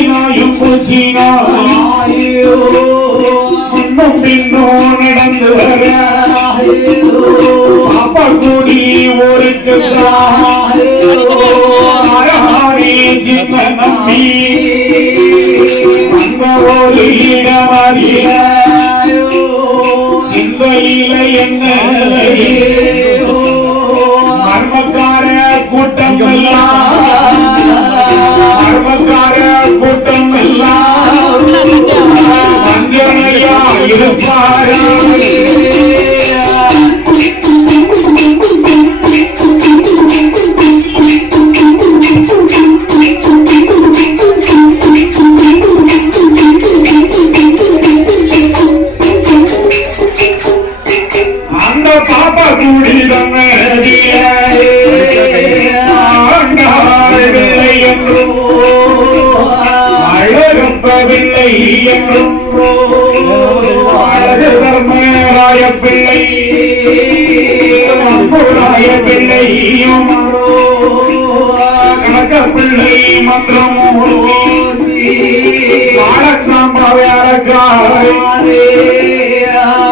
ஆச்சினாயும் பூச்சினாயோ முன்னும் பின்னும் நடந்து வர பாப்பா கூடி ஊருக்கு சின்ன நம்பி அந்த ஒரு இடமறிய சிந்தையில என்ன மர்மக்கார கூட்டம் எல்லாம் வஞ்சனையா இருப்பாரா அந்த பாப்பா கூடி ஆண்டாடவில்லை என்றும் அழகப்பவில்லை என்றும் அழகு தர்மராய பிள்ளை அம்புராய பிள்ளையும் கனக பிள்ளை மந்திரமும்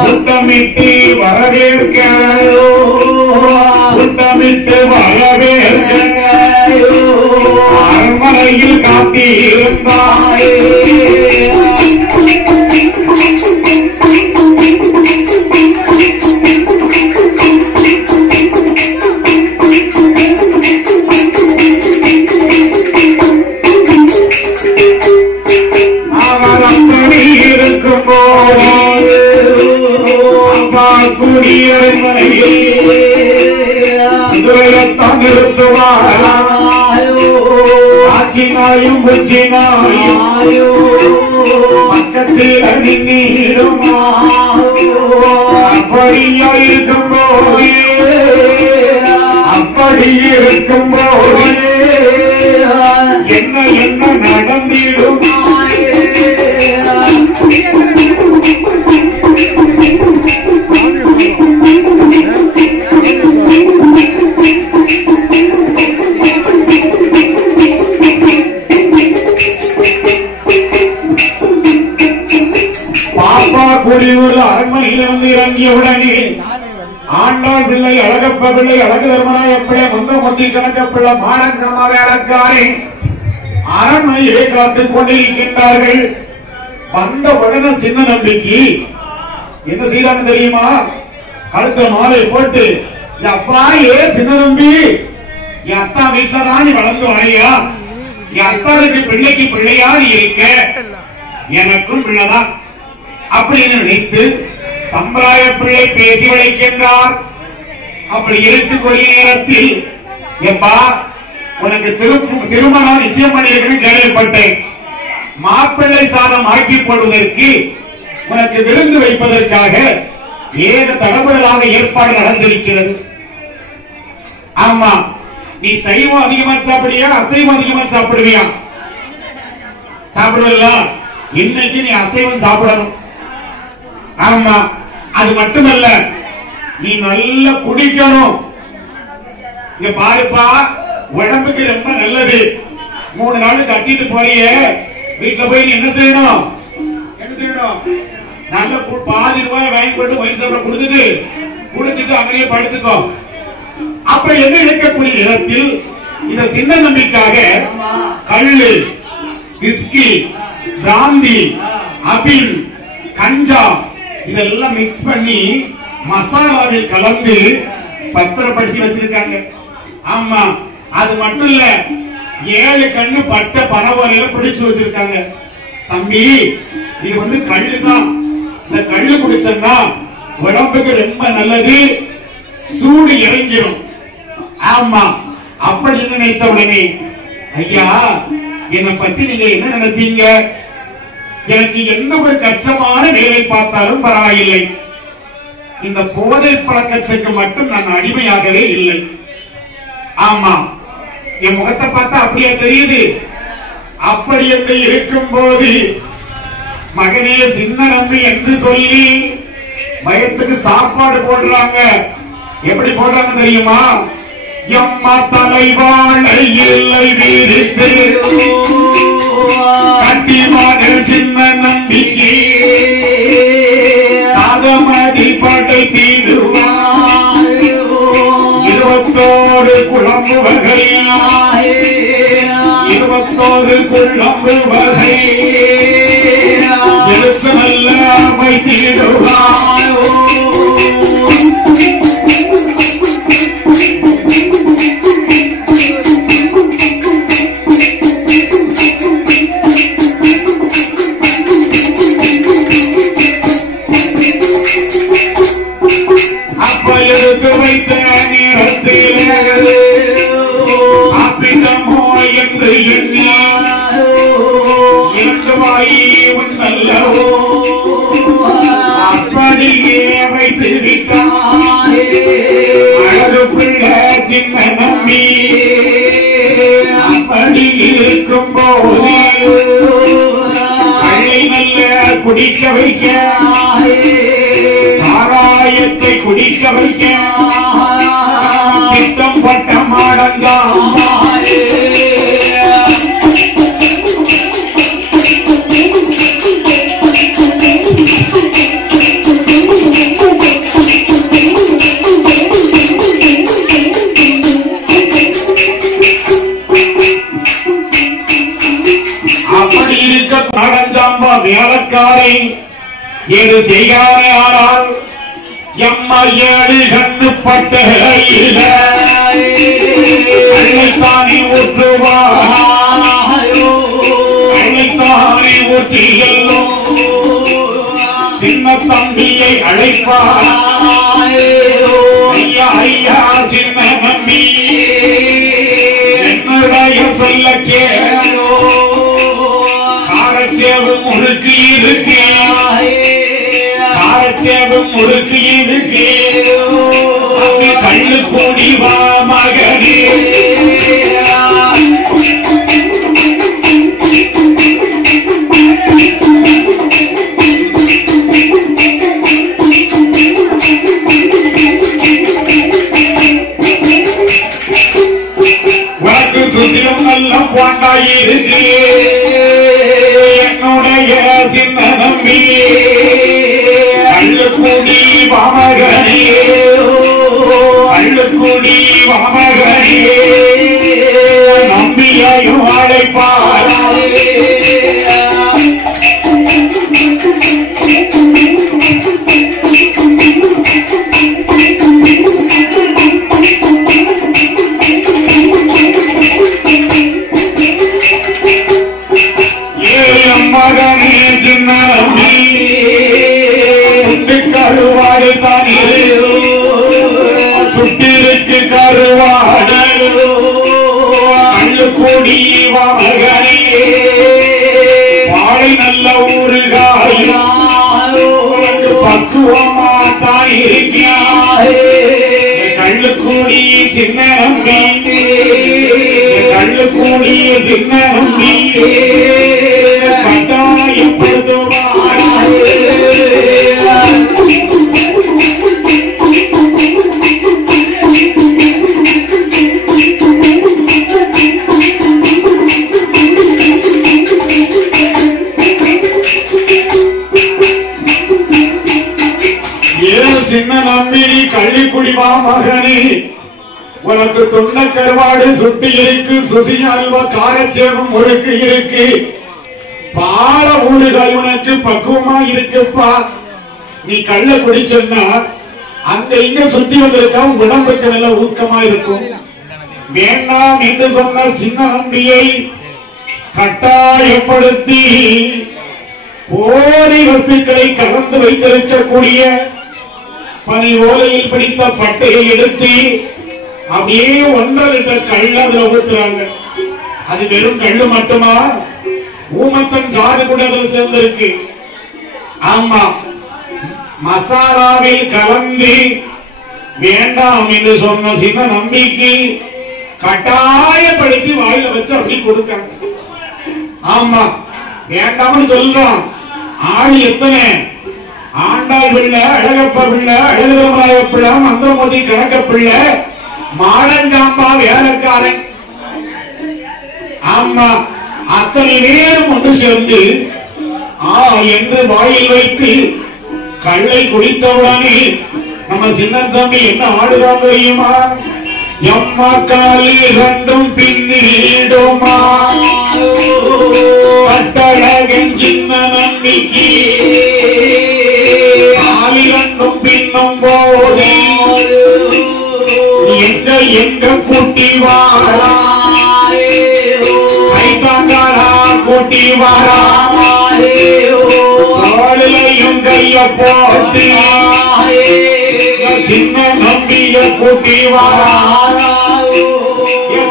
கூட்டமிட்டு வரவேற்க கூட்டமிட்டு வரவேற்க அரண்மனையில் காத்திருந்தாய் அவர் அப்படி இருக்கும் போது அப்பா குடியரண்மனையில் இதுவரைத்தான் நிறுத்துவாரா ஆச்சினாயும் புச்சினாயோ பக்கத்தில் நின்றுமா அப்படியா இருக்கும் போது என்ன என்ன நடந்திடும் பாப்பா குடியூர் அரண்மனையில் வந்து இறங்கிய உடனே ஆண்டாள் பிள்ளை அழகப்ப பிள்ளை அழகு தர்மராய பிள்ளை மந்த மொத்தி கணக்க பிள்ளை மாடங்கம்மா வேலைக்காரி அரண்மனையிலே காத்துக் கொண்டிருக்கின்றார்கள். வந்த உடனே சின்ன நம்பிக்கை என்ன செய்தாங்க தெரியுமா? கழுத்துல மாலை போட்டு அப்பா ஏ சின்ன நம்பி என் அத்தா வீட்டுலதான் நீ வளர்ந்து வரையா, என் அத்தாவுக்கு பிள்ளைக்கு பிள்ளையா நீ இருக்க, எனக்கும் பிள்ளைதான் அப்படின்னு நினைத்து தம்பராய பிள்ளை பேசி வளைக்கின்றார். அப்படி இருக்கும் கொடி நேரத்தில் எப்பா உனக்கு திருமணம் நிச்சயம் பண்ணியிருக்குன்னு கேள்விப்பட்டேன். மாப்பிள்ளை சாதம் ஆக்கி போடுவதற்கு உனக்கு விருந்து வைப்பதற்காக ஏக தடபுடலாக ஏற்பாடு நடந்திருக்கிறது. ஆமா, நீ சைவம் அதிகமா சாப்பிடுவியா அசைவம் அதிகமா சாப்பிடுவியா? சாப்பிடுவல்ல, இன்னைக்கு நீ அசைவம் சாப்பிடணும். ஆமா, அது மட்டுமல்ல நீ நல்லா குடிக்கணும். இங்க பாருப்பா, உடம்புக்கு ரொம்ப நல்லது. 3 நாள் கட்டிட்டு போறிய வீட்டுல போய் நீ என்ன செய்யணும்? நல்ல பாதி ரூபாய் வாங்கி கொண்டு வயிறு சாப்பிட கொடுத்துட்டு குடிச்சிட்டு அங்கேயே படுத்துக்கோ. அப்ப என்ன இருக்கக்கூடிய இடத்தில் இந்த சின்ன நம்பிக்காக கள்ளு, விஸ்கி, பிராந்தி, அபின், கஞ்சா இதெல்லாம் மிக்ஸ் பண்ணி மசாலாவில் கலந்து பத்திரப்படுத்தி வச்சிருக்காங்க. ஆமா, அது மட்டும் இல்ல 7 கண்ணு பட்ட பரவலையில பிடிச்சு வச்சிருக்காங்க. தம்பி, இது வந்து கள்ளுதான். இந்த கள்ளு குடிச்சா உடம்புக்கு ரொம்ப நல்லது, சூடு இறங்கிடும். ஆமா, அப்படி நினைத்த உடனே ஐயா என்னை பத்தி நீங்க என்ன நினைச்சீங்க? எனக்கு எந்த ஒரு கஷ்டமான வேலை பார்த்தாலும் பரவாயில்லை, இந்த போதை பழக்கத்துக்கு மட்டும் நான் அடிமையாகவே இல்லை. ஆமா, என் முகத்தை பார்த்தா அப்படியே தெரியுது. அப்படி என்று இருக்கும் போது மகனே சின்ன நம்பி என்று சொல்லி வயத்துக்கு சாப்பாடு போடுறாங்க. எப்படி போடுறாங்க தெரியுமா? எம்மா தலைவாழை இல்லை வீரித்து 21 குள்ளம்பு வகை எடுத்து நல்ல அமைத்திடுவாய். அப்ப எடுத்து வைத்த நேரத்திலே சாப்பிட்டமோ என்று எண்ணி 2 வாய் உண்டல்லவோ அப்படியே வைத்து விட்டாய். அழகு பிள்ளை சின்ன நம்பி அப்படி இருக்கும் போது கள்ளை நல்ல குடிக்க வைக்க சாராயத்தை குடிக்க வைக்க திட்டம் பட்ட மாடந்தான். அப்படி இருக்க மாடஞ்சாம்பா வேலைக்காரை ஏது செய்யாரே. ஆனால் எம்மா 7 கண்ணு பட்ட அன்னைத்தானே ஊற்றுவாயோ அன்னைத்தானே ஊற்றி எல்லும் சின்ன தம்பியை அழைப்பார். ஐயா ஐயா சின்ன நம்பி என்னுடைய சொல்ல கேளோ காரச்சேவு முறுக்கு இருக்கு காரச்சேவு முறுக்கு இருக்கு கண்ணு கூடி வா மகனே. உனக்கு சுசிலம் நல்ல பாண்டாயிருக்கு என்னுடைய சின்ன நம்பி கள்ளுக்குடி வாமகனே கள்ளுக்குடி வாமகனே நம்பியையும் அழைப்பாரே. மகனே சின்ன நம்பி கருவாடு தானே சுட்டிருக்கு கருவாடு கள்ளுக்குடி வாமகனே வாழை நல்ல ஊறுகாய் பக்குவமா தான் இருக்காய். கள்ளுக்குடி சின்ன நம்பி கள்ளுக்குடி சின்ன நம்பி சின்ன நம்பினி கள்ளிக்குடி வா மகனே உனக்கு துண்ண கருவாடு சுட்டி இருக்கு சுசி அல்வா காரச்சேவம் முறுக்கு இருக்கு பால ஊறுகாய் உனக்கு பக்குவமா இருக்குப்பா. நீ கள்ள குடிச்சா அங்க இங்க சுத்தி வந்திருக்க உடம்புக்கு நல்ல ஊக்கமா இருக்கும். வேண்டாம் என்று சொன்ன சின்ன நம்பியை கட்டாயப்படுத்தி போரை வஸ்துக்களை கலந்து வைத்திருக்கக்கூடிய பனி ஓலையில் பிடித்த பட்டையை எடுத்து அப்படியே 1.5 லிட்டர் கள்ள அதுல ஊத்துறாங்க. அது வெறும் கள்ளு மட்டுமா? ஊமத்தன் சாறு கூட அதுல சேர்ந்திருக்கு. ஆமா, மசாலாவில் கலந்து வேண்டாம் என்று சொன்ன சின்ன நம்பிக்கை கட்டாயப்படுத்தி வாயில வச்சு அப்படி கொடுக்காங்க. ஆமா, வேண்டாம்னு சொல்றோம். ஆள் எத்தனை? ஆண்டாள் பிள்ளை, அழகப்ப பிள்ளை, அழகராய பிள்ளை, மந்திரமோதி கணக்க பிள்ளை, மாடஞ்சாம்பா வேலைக்காரன். ஆமா, அத்தனை பேரும் ஒன்று சேர்ந்து என்று வாயில் வைத்து கள்ளை குடித்தவுடனே நம்ம சின்ன தம்பி என்ன ஆடுதான் தெரியுமா? எம்மா காலி இரண்டும் பின்னிடுமா கட்டழகன் சின்ன நம்பிக்கை காலி இரண்டும் பின்னும் போது எங்க கூட்டி வாரா கைத்தாண்டாரா கூட்டி வாரா காலிலையும் கைய போட்டு சின்ன நம்பிய கூட்டி வாரா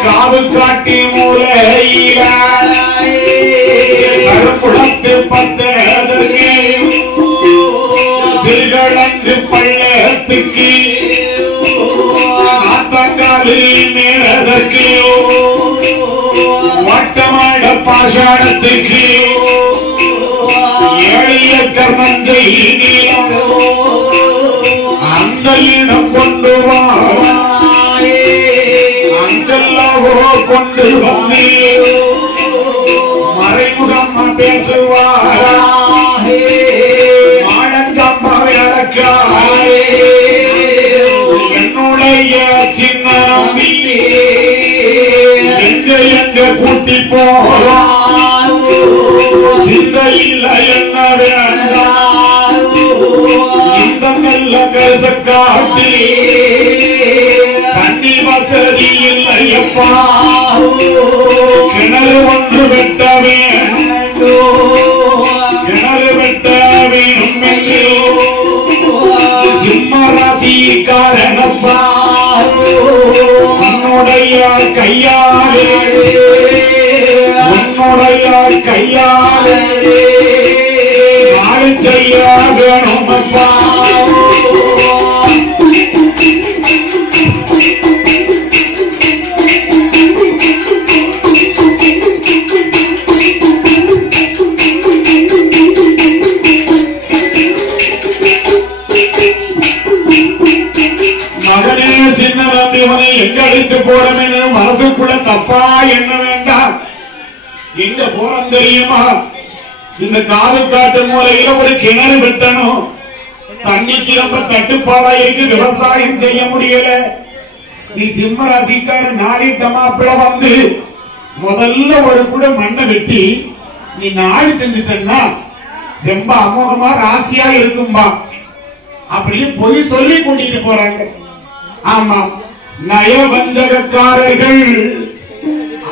காவு காட்டி மூலையில கருப்புடத்து பத்ததற்கு சிறுகளங்கு பள்ளத்துக்கு நாத்தங்காலு மேலதற்கு வட்டமாட பாஷாணத்துக்கு ஏழிய கர்மஞ்சை அந்த இடம் கொண்டு வா அங்கெல்லாவோ கொண்டு வந்து மறைமுகம் பேசுவாரா ஆனந்தம்மாவை அடக்காரே என்னுடைய சின்ன நம்பி எங்க கூட்டி போவா சிந்தையில் என்ன வேண்டாம் இந்த நல்ல கச காட்டி தண்ணி வசதி இல்லையப்பா கிணறு ஒன்று வெட்ட வேணும் கிணறு வெட்ட வேணும் என்று சிம்ம ராசிக்காரனப்பா உன்னுடைய கையாலே நாடு செய்ய வேணுமப்பா மகனே சின்ன நம்பி அவனை எங்க அழைத்து போறோம் என்று மனசுக்குள்ள தப்பா எண்ண வேண்டாம். எங்க போறோம் தெரியுமா? இந்த காது காட்டு மூலையில ஒரு கிணறு வெட்டணும். தண்ணிக்கு ரொம்ப தட்டுப்பாடா இருக்கு, விவசாயம் செய்ய முடியல. நீ சிம்ம ராசிக்கார நாடிட்ட மாப்பிள வந்து முதல்ல ஒரு கூட மண்ணை வெட்டி நீ நாடி செஞ்சுட்டா ரொம்ப அமோகமா ராசியா இருக்கும்பா அப்படின்னு பொய் சொல்லி கூட்டிட்டு போறாங்க. ஆமா, நயவஞ்சகக்காரர்கள்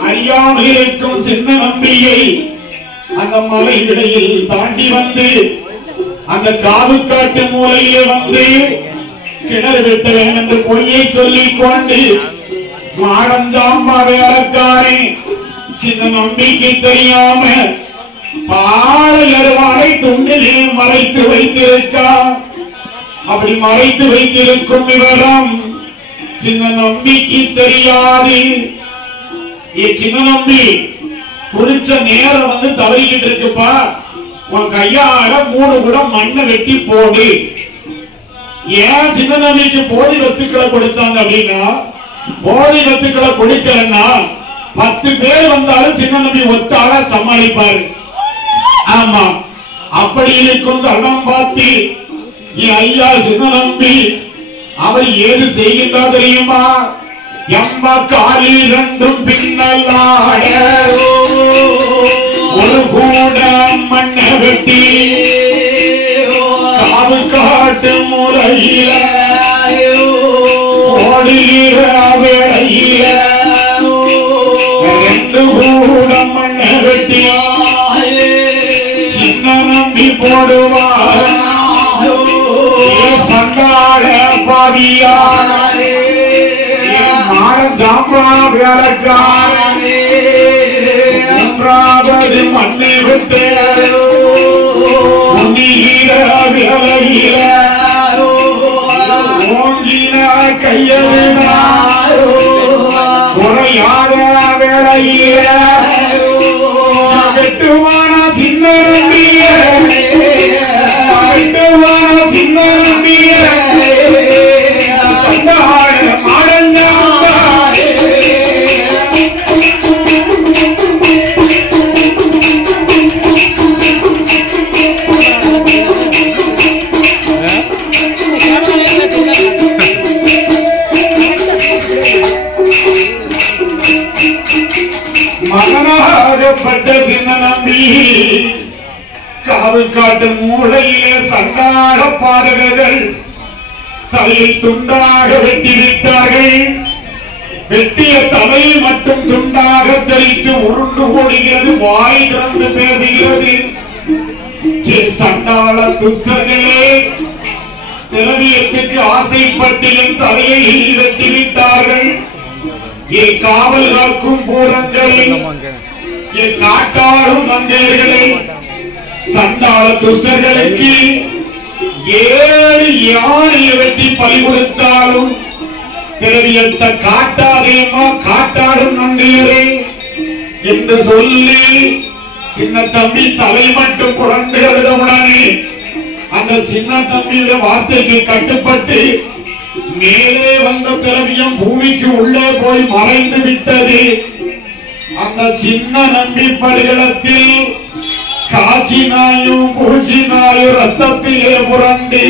அறியாமல் இருக்கும் சின்ன நம்பியை அந்த மலை இடையில் தாண்டி வந்து அந்த காது காட்டு மூலையிலே வந்து கிணறு வெட்ட வேண்டும் என்று பொய்யை சொல்லிக் கொண்டு மாடஞ்சாம்பா வேலைக்காரே சின்ன நம்பிக்கை தெரியாம பாலை அருவாளை துண்டிலே மறைத்து வைத்திருக்கா. அப்படி மறைத்து வைத்திருக்கும் விவரம் சின்ன நம்பிக்கை தெரியாது. சின்ன நம்பி குறிச்ச நேரம் வந்து தவறிக்கிட்டு இருக்குப்பா, உன் கையால 3 குடம் மண்ணை வெட்டி போடு. ஏன் சின்ன நம்பிக்கு போதை வஸ்துக்களை கொடுத்தாங்க அப்படின்னா, போதை வஸ்துக்களை கொடுக்கலன்னா 10 பேர் வந்தாலும் சின்ன நம்பி ஒத்தாளா சமாளிப்பாரு. ஆமா, அப்படி இருக்கும் தருணம் பார்த்து என் ஐயா சின்ன நம்பி அவர் ஏது செய்கின்றார் தெரியுமா? எம்மா காலி 2 பின்னலாட ஒரு கூட மண்ணை வெட்டி காது காட்டு முறையில ஓடுகிற வேளையில 2 கூட மண்ணை வெட்டி சின்ன நம்பி போடுவார். சண்டாள பாவியாரே மாடம் ஜாம்பா வேலைக்காரே ஒன்றாவது மண்ணை விட்டு உன்னிகிற வேலையில ஓங்கின கையில குறையாத வேலையில வெட்டுவான சின்ன நம்பிய வெட்டுவான சின்ன நம்பிய சண்டாள மாடஞ்சாம்பா காவுக்காட்டு மூளையிலே சண்டாக பாதகர்கள் தலையை துண்டாக வெட்டிவிட்டார்கள். வெட்டிய தலையை மட்டும் துண்டாக தெரித்து உருண்டு ஓடுகிறது, வாய் திறந்து பேசுகிறது. சண்டாள துஷ்டர்களே, திரவியத்துக்கு ஆசைப்பட்டு என் தலையை வெட்டிவிட்டார்கள். என் காவல் காக்கும் பூரங்களே, என் காட்டாளும் மங்கையர்களே, சண்டாள துஷ்டர்களுக்கு 7 யானையை வெட்டி பலி கொடுத்தாலும் திரவியத்தை காட்டாதேமா காட்டாடும் நங்கையரே என்று சொல்லி சின்ன தம்பி தலை மட்டும் புரண்டு எழுதவுடனே அந்த சின்ன தம்பியுடைய வார்த்தைக்கு கட்டுப்பட்டு மேலே வந்த திரவியம் பூமிக்கு உள்ளே போய் மறைந்து விட்டது. அந்த சின்ன நம்பி படுகளத்தில் காய்ச்சினாயும் பூச்சினாயும் ரத்தத்திலே புரண்டி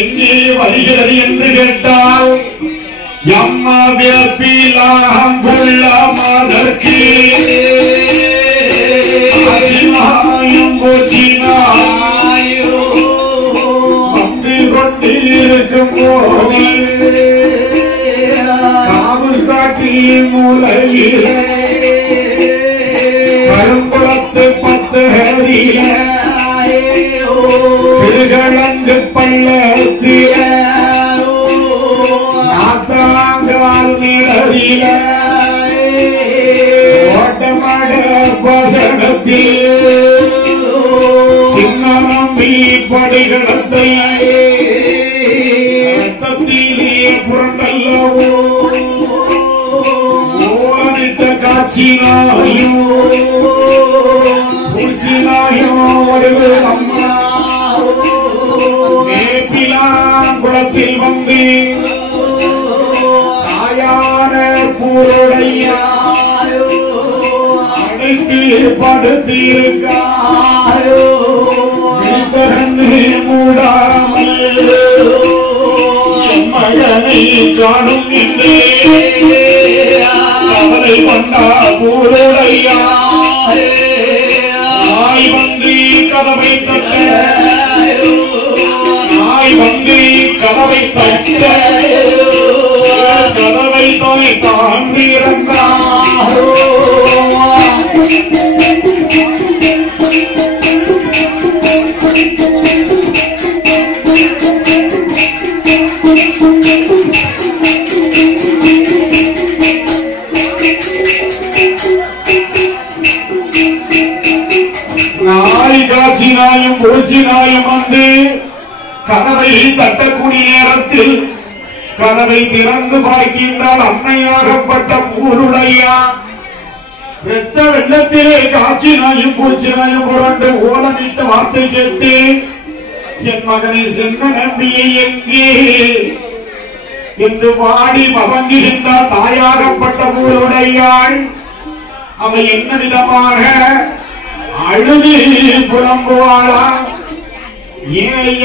எங்கே வருகிறது என்று கேட்டால் அம்மா வேப்பிலாங்குள்ள மதற்கு காய்ச்சினாயும் பூச்சினாயும் வந்து கொண்டிருக்கும் போது காவு காட்டி மூலையிலே கருங்குளத்து 10 அடியில சிறுகளங்கு பள்ளத்தில நாத்தாங்கால் நிலவில ஓட்டமாட போஷணத்தில் சின்ன நம்பி படிகளத்தை ரத்தத்திலே புரண்டல்லவோ ஓரமிட்ட காட்சினாயும் ஒரு அம்மா வேப்பிலாங்குளத்தில் வந்து தாயான கூருடைய அடைத்து படுத்திருக்காயோ திறந்து மூடாமல் மகனை காணும் என்றே அவனை கொண்டா கூருடையா நாய் வந்து கதவை தட்ட நாய் வந்து கதவை தட்ட கதவை தாய் தாண்டிருந்தாரோ நாய் காட்சினாயும் பூச்சினாயும் வந்து கதவை தட்டக்கூடிய நேரத்தில் கதவை திறந்து பார்க்கின்றால் அன்னையாகப்பட்ட பூருடையா இரத்த வெள்ளத்திலே காட்சினாயும் பூச்சினாயும் புரண்டு ஓலமிட்ட வார்த்தை கேட்டு என் மகனை சின்ன நம்பியை எங்கே என்று வாடி மதங்குகின்றால் தாயாகப்பட்ட பூருடையாள். அவை என்ன விதமாக அழுது புலம்புவாளா? ஏன்